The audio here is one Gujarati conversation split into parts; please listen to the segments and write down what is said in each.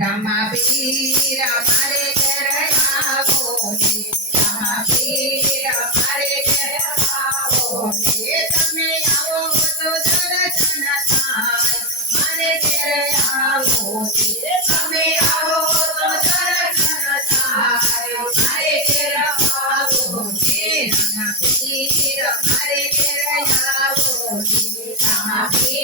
रमावीर हमारे चरणा बोले रमावीर हमारे चरणा बोले आओ तो दर्शन थाय हमारे बोले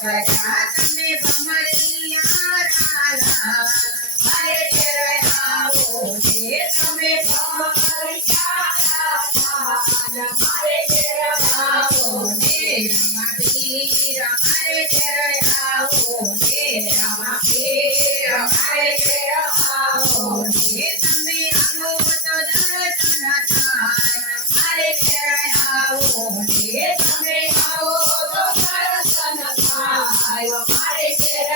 કરા તમે ભમરિયા રાલા મારે ચરાવો ને તમે ભમરિયા તમે આવ્યો મારે ઘેર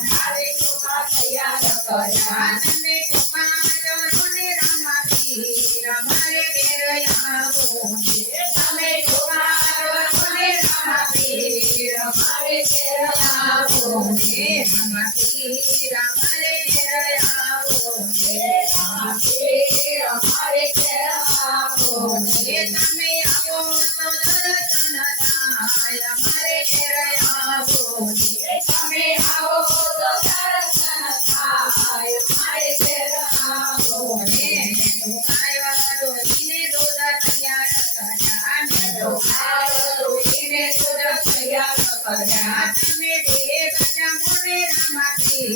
મારે તૈયાર કરા તમે તો પાજો ને રામા પીર મારે તમે Oh,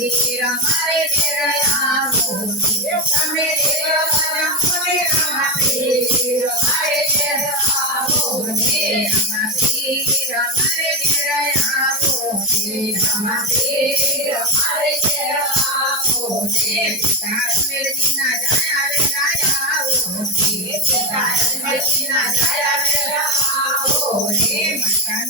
hey, my God,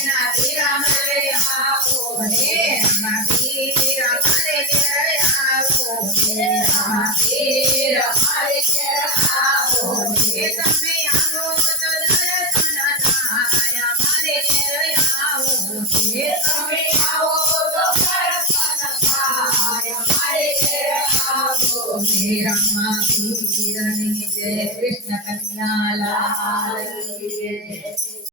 Rama જય કૃષ્ણ કન્યા લાલ